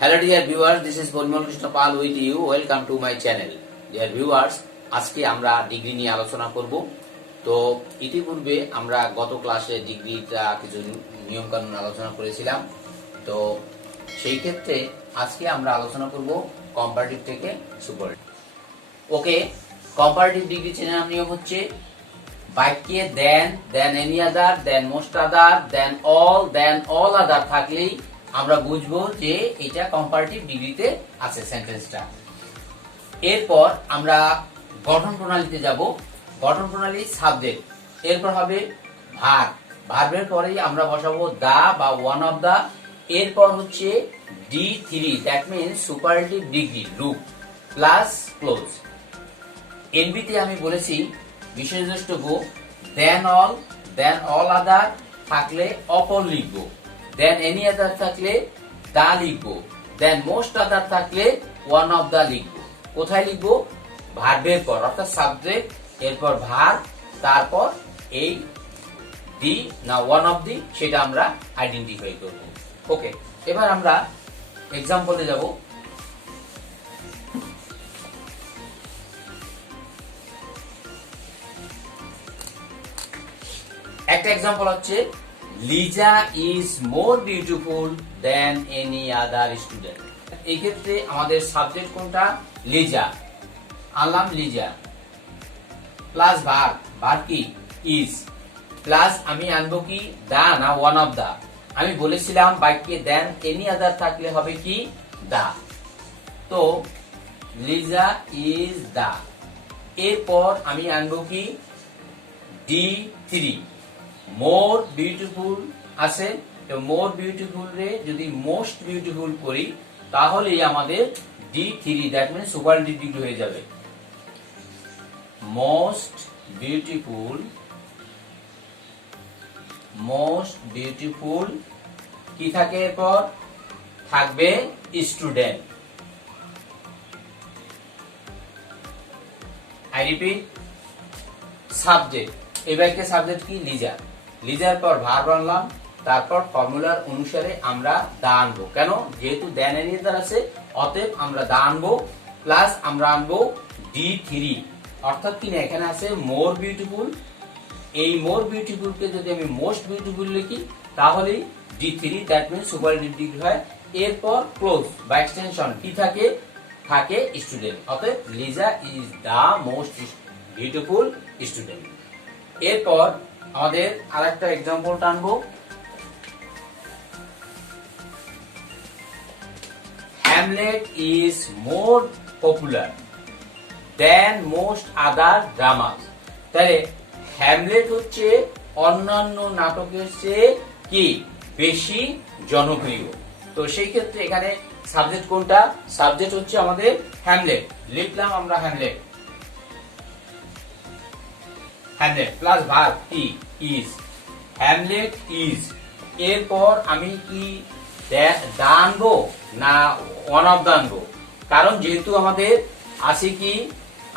Hello dear viewers, this is Porimal Krishna Pal with you. Welcome to my channel. Dear viewers, আজকে আমরা degree নিয়ে আলোচনা করব। তো ইতিপূর্বে আমরা গত ক্লাসে ডিগ্রিটা কিছু নিয়ম কানুন আলোচনা করেছিলাম। তো সেই ক্ষেত্রে আজকে আমরা আলোচনা করব কম্পারেটিভ থেকে সুপারলেটিভ। ওকে, কম্পারেটিভ ডিগ্রি চেনার নিয়ম হচ্ছে বাক্যে দেন এনি আদার, দেন মোস্ট আদার, দেন অল আদার থাকলেই আমরা বুঝবো যে এটা কম্পারেটিভ ডিগ্রিতে আছে সেন্টেন্সটা। এরপর আমরা গঠন প্রণালীতে যাব। গঠন প্রণালী সাবজেক্ট, এরপর হবে ভার্বের পরেই আমরা বসাবো দা বা ওয়ান অফ দা। এরপর হচ্ছে D3, that means superlative degree রূপ প্লাস ক্লোজ। এনবিতে আমি বলেছি বিশেষজ্ঞ দেন অল আদার থাকলে অপর লিখবো, দেন এনি আদার থাকলে দা লিখবো, দেন মোস্ট আদার থাকলে ওয়ান অফ দা লিখবো। কোথায় লিখবো? ভার্বের পর, অর্থাৎ সাবজেক্ট, এরপর ভার্ব, তারপর এই দি না ওয়ান অফ দি, সেটা আমরা আইডেন্টিফাই করব। ওকে, এবার আমরা এক্সাম্পলে যাব। একটা এক্সাম্পল হচ্ছে Liza is more beautiful then any other student. এই ক্ষেত্রে আমাদের সাবজেক্ট কোনটা? লিজা। আনলাম লিজা প্লাস ভার্ব কি? ইজ, প্লাস আমি আনবো কি? দা না ওয়ান অফ দা। আমি বলেছিলাম বাক্যে দেন এনি আদার থাকলে হবে কি? দা। তো লিজা ইজ দা। এরপর আমি আনবো কি? D3, মোর বিউটিফুল আছে। মোর বিউটিফুল রে যদি মোস্ট বিউটিফুল করি তাহলেই আমাদের D3, that means superlative degree হয়ে যাবে। মোস্ট বিউটিফুল কি থাকে? এরপর থাকবে স্টুডেন্ট। আই রিপিট, সাবজেক্ট, এবার সাবজেক্ট কি? লিজা। লিজার পর ভার্ব আনলাম, তারপর ফর্মুলার অনুসারে আমরা দা আনবো। কেন? যেহেতু দেন এনি আদার আছে, অতএব আমরা দা আনবো, প্লাস আমরা আনবো D3, অর্থাৎ কি না এখানে আছে মোর বিউটিফুল। এই মোর বিউটিফুল কে যদি আমি মোস্ট বিউটিফুল লিখি তাহলে D3, that means superlative degree হয়। এরপর ক্লোজ বা এক্সটেনশন কি থাকে? থাকে স্টুডেন্ট। অতএব Liza is the most beautiful student. এরপর আমাদের আরেকটা এক্সাম্পল টানবো। Hamlet is more popular than most other dramas. তাহলে হ্যামলেট হচ্ছে অন্যান্য নাটকের চেয়ে কি বেশি জনপ্রিয়। তো সেই ক্ষেত্রে এখানে সাবজেক্ট কোনটা? সাবজেক্ট হচ্ছে আমাদের হ্যামলেট। লিখলাম আমরা হ্যামলেট প্লাস ভার্ব কি? ইজ। Hamlet is. এরপর আমি কি দা আনবো না ওয়ান অফ দা আনবো? কারণ যেহেতু আমাদের আছে কি?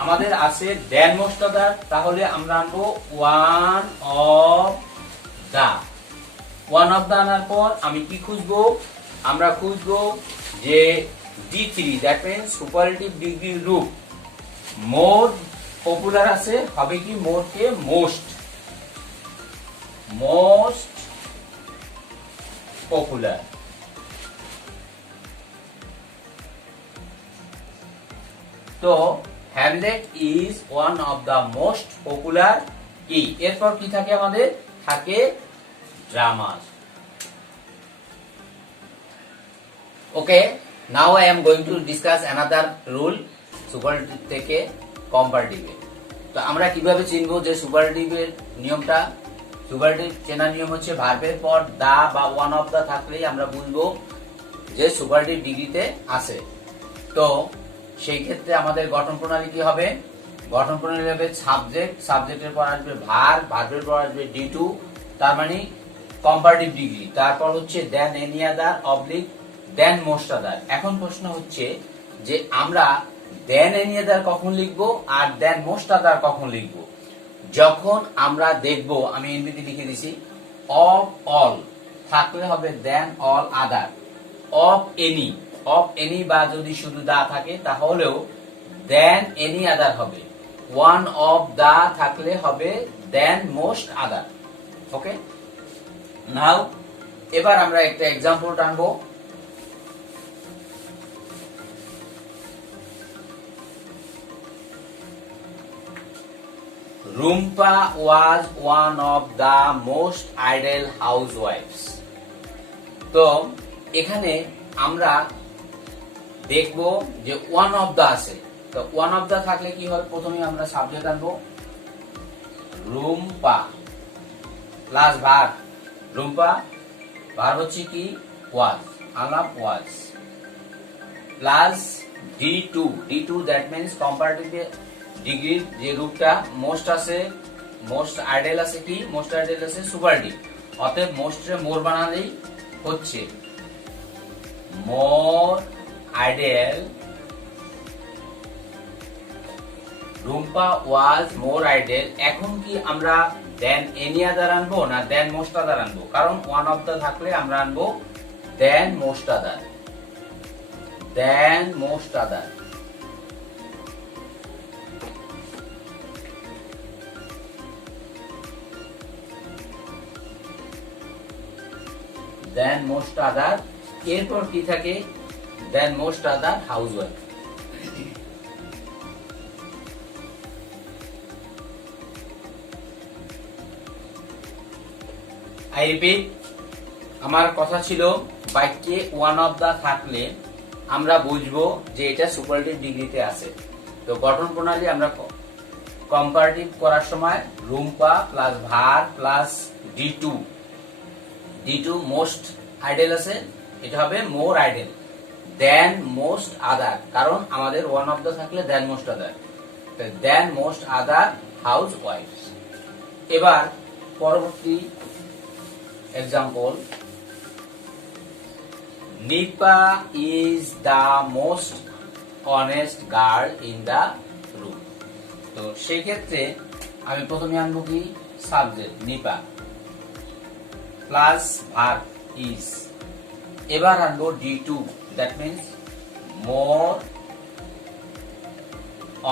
আমাদের আছে দেন মোস্ট আদার, তাহলে আমরা আনবো one of the. One of the আনার পর আমি কি খুঁজবো? আমরা খুঁজবো যে D3, that means superlative degree রূপ। মোর পপুলার আছে, হবে কি? মোর কে মোস্ট পপুলার। তো Hamlet is one of the most popular কি? এরপর কি থাকে? আমাদের থাকে dramas. Okay, now I am going to discuss another rule superlative থেকে কম্পারেটিভে। তো আমরা কিভাবে চিনবো যে সুপারলেটিভের নিয়মটা? সুপারলেটিভ চেনার নিয়ম হচ্ছে ভার্বের পর দা বা ওয়ান অফ দা থাকলেই আমরা বুঝবো যে সুপারলেটিভ ডিগ্রিতে আছে। তো সেই ক্ষেত্রে আমাদের গঠন প্রণালী কি হবে? গঠন প্রণালী হবে সাবজেক্টের পর আসবে ভার্বের পর আসবে D2, তার মানে কম্পারেটিভ ডিগ্রি। তারপর হচ্ছে দেন এনি আদার অবলিক দেন মোস্ট আদার। এখন প্রশ্ন হচ্ছে যে আমরা দেন এনি আদার কখন লিখবো আর দেন মোস্ট আদার কখন লিখবো? যখন আমরা দেখবো, আমি এনবিতে লিখে দিছি, অফ অল থাকলে হবে than all other, of any of any বা যদি শুধু দা থাকে তাহলেও দেন এনি আদার হবে, ওয়ান অফ দা থাকলে হবে দেন মোস্ট আদার। ওকে, নাও এবার আমরা একটা এক্সাম্পল টানবো। Rumpa was one of the most idle হাউসওয়াইফস। তো এখানে আমরা দেখব যে ওয়ান অফ দা আছে, তো ওয়ান অফ দা থাকলে কি হবে, প্রথমে আমরা সাবজেক্ট আনবো Rumpa plus verb, Rumpa verb হচ্ছে কি ওয়াজ, আনলাম was, plus D2 that means comparative ডিগ্রির যে রূপটা মোস্ট আছে, মোস্ট আইডল আছে কি, মোস্ট আইডল আছে সুপারটিভ, অতএব মোস্টে মোর বানালেই হচ্ছে মোর আইডল, রুম্পা ওয়াজ মোর আইডল। এখন কি আমরা দেন এনি আদার আনবো না দেন মোস্ট আদার আনবো, কারণ ওয়ান অফ দা থাকলে আমরা আনবো দেন মোস্ট আদার, দেন মোস্ট আদার। দেন মোস্ট আদার, এরপর কি থাকে than most other housewife. I repeat, আমার কথা ছিল বাক্যে ওয়ান অফ দা থাকলে আমরা বুঝবো যে এটা সুপারলেটিভ ডিগ্রিতে আছে। তো গঠন প্রণালী আমরা কম্পারেটিভ করার সময় Rumpa plus verb plus D2 most idol আছে, এটা হবে মোর আইডল, দেন মোস্ট আদার, কারণ আমাদের ওয়ান অফ দা থাকলে দেন মোস্ট আদার, দেন মোস্ট আদার হাউস ওয়াইফ। এবার পরবর্তী example, Nipa is the most honest girl in the room. তো সেই ক্ষেত্রে আমি প্রথমে আনবো কি subject Nipa plus verb is, এবার আনবো D2 that means more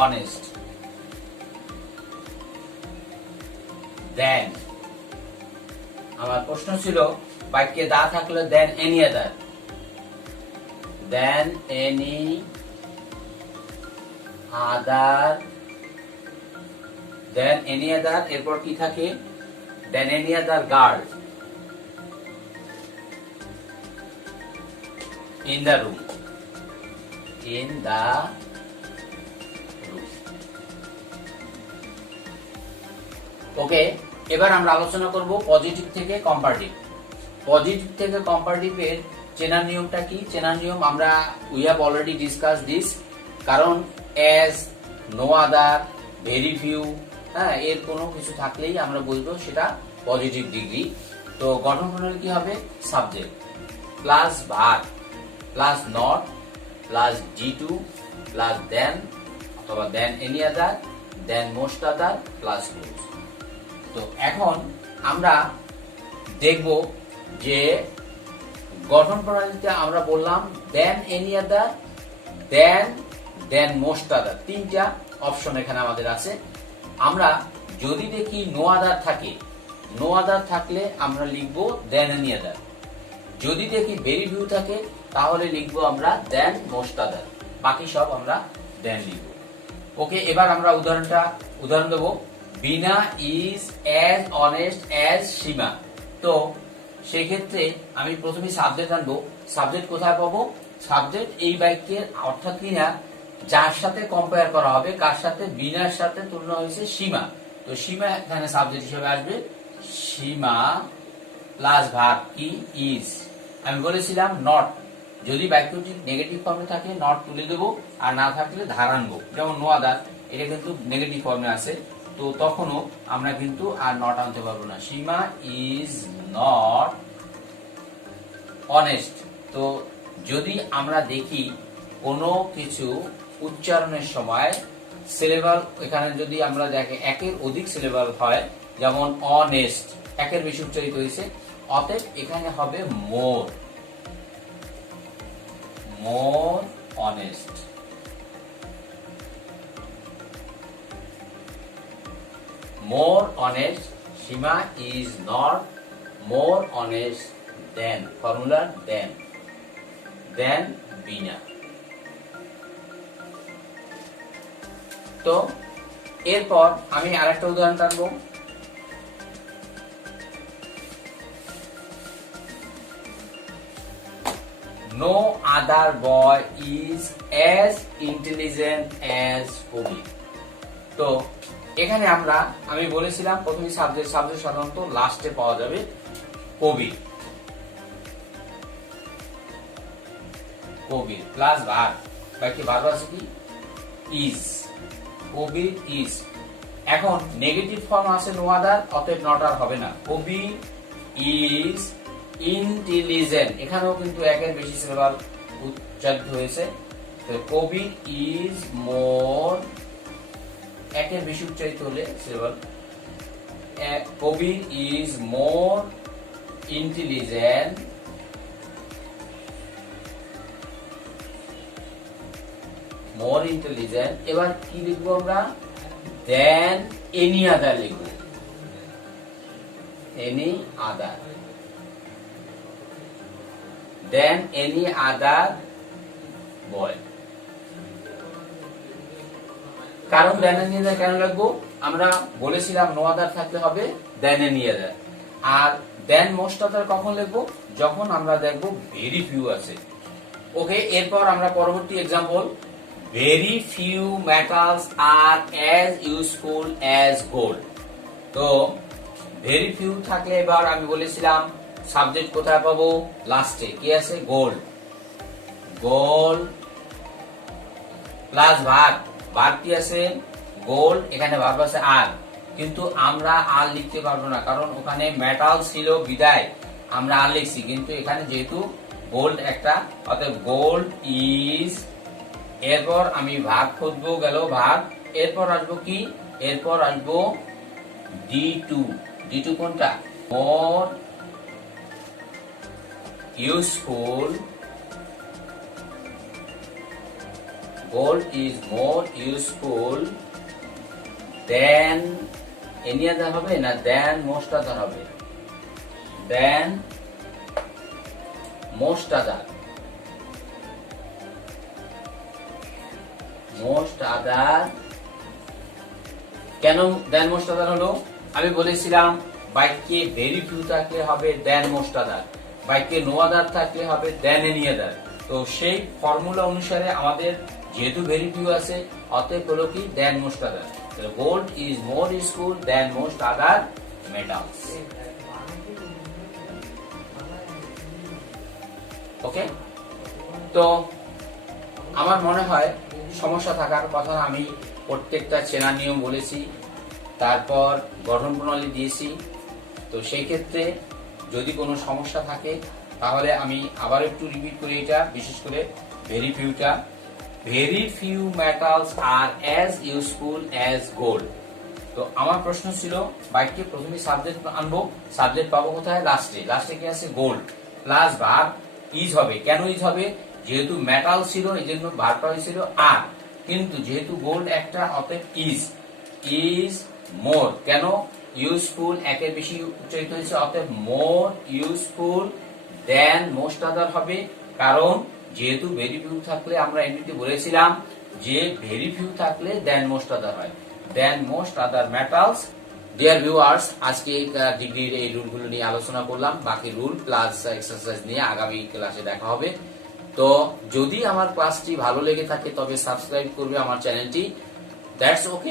honest, then আমার প্রশ্ন ছিল বাক্যে দা থাকলে then any other, then any other, then any other, এরপর কি থাকে then any other girl in the room, in the room. Okay, এবার আমরা আলোচনা করব পজিটিভ থেকে কম্পারেটিভ। পজিটিভ থেকে কম্পারেটিভের চেনার নিয়মটা কি, চেনার নিয়ম আমরা we have already discuss this, কারণ as, no other, very few, হ্যাঁ এর কোনো কিছু থাকলেই আমরা বুঝবো সেটা পজিটিভ ডিগ্রি। তো গঠন প্রণালী কি হবে, subject plus verb plus not plus D2 plus than অথবা দেন এনি আদার, দেন মোস্ট আদার প্লাস ক্লোজ। তো এখন আমরা দেখব যে গঠন প্রণালীতে আমরা বললাম দেন এনি আদার, দেন মোস্ট আদার, তিনটা অপশন এখানে আমাদের আছে। আমরা যদি দেখি নো আদার থাকে, নো আদার থাকলে আমরা লিখব দেন এনি আদার, যদি দেখি ভেরি ফিউ থাকে তাহলে লিখবো আমরা দেন মোস্ট আদার, বাকি সব আমরা দেন লিখব। ওকে, এবার আমরা উদাহরণ দেব, বিনা ইজ অ্যাজ অনেস্ট অ্যাজ সীমা। তো সেই ক্ষেত্রে আমি প্রথমে সাবজেক্ট আনবো। সাবজেক্ট কোথায় পাবো, সাবজেক্ট এই বাক্যের অর্থাৎ কিনা যার সাথে কম্পেয়ার করা হবে, কার সাথে, বিনার সাথে তুলনা হয়েছে সীমা। তো সীমা এখানে সাবজেক্ট হিসেবে আসবে, সীমা প্লাস ভার্ব কি ইজ। আমি বলেছিলাম নট, যদি বাক্যটি নেগেটিভ ফর্মে থাকে নট তুলে দেবো, আর না থাকলে ধার আনবো, যেমন নো আদার, এটা কিন্তু নেগেটিভ ফর্মে আছে, তো তখনও আমরা কিন্তু আর নট আনতে পারবো না। সীমা ইজ নট অনেস্ট। তো যদি আমরা দেখি কোনো কিছু উচ্চারণের সময় সিলেবাল, এখানে যদি আমরা দেখি একের অধিক সিলেবাল হয়, যেমন অনেস্ট একের বেশি উচ্চারিত হয়েছে, অতএব এখানে হবে মোর, more honest. More honest. Shima is not more honest than. Formula than Bina. তো এরপর আমি আরেকটা উদাহরণ টানবো। No other boy is as intelligent as Kobi. তো এখানে আমি বলেছিলাম প্রথমে সাবজেক্ট সাধারণত লাস্টে পাওয়া যাবে কবি প্লাস ভার্ব, বাকি ভার্ব আছে কি ইজ, কবি ইজ। এখন নেগেটিভ ফর্ম আছে নো আদার, অতএব নট আর হবে না। কবি ইজ ইন্টেলিজেন্ট, এখানেও কিন্তু একের বেশি সিলেবাল উচ্চারিত হয়েছে। তো কবি ইজ মোর, একের বেশি উচ্চারিত হলে সিলেবাল। কবি ইজ মোর ইন্টেলিজেন্ট এবার কি লিখবো আমরা, দেন এনি আদার লিখবো, এনি আদার, দেন এনি আদার বয়। কারণ দেন এনি আদার কেন লিখবো, আমরা বলেছিলাম নো আদার থাকলে হবে দেন এনি আদার। আর দেন মোস্ট আদার কখন লিখবো, যখন আমরা দেখবো ভেরি ফিউ আছে। ওকে, এরপর আমরা পরবর্তী example, very few metals are as useful as gold. তো very few থাকলে এবার আমি বলেছিলাম সাবজেক্ট কোথায় পাবো, লাস্টে কি আছে গোল্ড, প্লাস ভার্ব কি আছে গোল্ড, এখানে ভার্ব আছে আর, কিন্তু আমরা আর লিখতে পারবো না কারণ ওখানে মেটাল ছিল বিদায় আমরা আর লিখছি, কিন্তু এখানে যেহেতু গোল্ড একটা, অতএব গোল্ড ইজ, এরপর আমি ভাগ খুঁজবো, গেল ভাগ, এরপর আসবো কি, এরপর আসবো D2 কোনটা, মোর useful, gold is more useful then any আদার হবে না, দেন মোস্ট আদার হবে, দেন মোস্ট আদার, মোস্ট আদার। কেন দেন মোস্ট আদার হলো, আমি বলেছিলাম বাক্যে ভেরি ফিউ থাকলে হবে দেন মোস্ট আদার, বাক্যে নো আদার থাকলে হবে দেন এনি আদার। তো সেই ফর্মুলা অনুসারে আমাদের যেহেতু ভেরি ফিউ আছে, অতএব হলো কি than most other. Gold is more useful than most other metals. Okay, তো আমার মনে হয় সমস্যা থাকার কথা, আমি প্রত্যেকটা চেনা নিয়ম বলেছি, তারপর গঠন প্রণালী দিয়েছি। তো সেই ক্ষেত্রে যদি কোনো সমস্যা থাকে তাহলে আমি আবার একটু রিপিট করি, এটা বিশেষ করে ভেরি ফিউটা, ভেরি ফিউ মেটালস আর অ্যাজ ইউজফুল অ্যাজ গোল্ড। তো আমার প্রশ্ন ছিল বাক্যে প্রথমে সাবজেক্ট আনবো, সাবজেক্ট পাবো কোথায়, লাস্টে কি আছে গোল্ড, প্লাস ভার্ব ইজ হবে। কেন ইজ হবে, যেহেতু মেটাল ছিল এই জন্য ভার্বটা হয়েছিল আর, কিন্তু যেহেতু গোল্ড একটা অতএব ইজ মোর। কেন, ইউজফুল একের বেশি উচ্চারিত হয়েছে, অতএব মোর ইউজফুল দেন মোস্ট আদার হবে। কারণ যেহেতু ভেরি ফিউ থাকলে আমরা এমনিতে বলেছিলাম যে ভেরি ফিউ থাকলে দেন মোস্ট আদার হয়, than most other metals. Dear viewers, আজকে ডিগ্রির এই রুলগুলো নিয়ে আলোচনা করলাম, বাকি রুল প্লাস এক্সারসাইজ নিয়ে আগামী ক্লাসে দেখা হবে। তো যদি আমার ক্লাসটি ভালো লেগে থাকে তবে সাবস্ক্রাইব করবে আমার চ্যানেলটি। That's okay.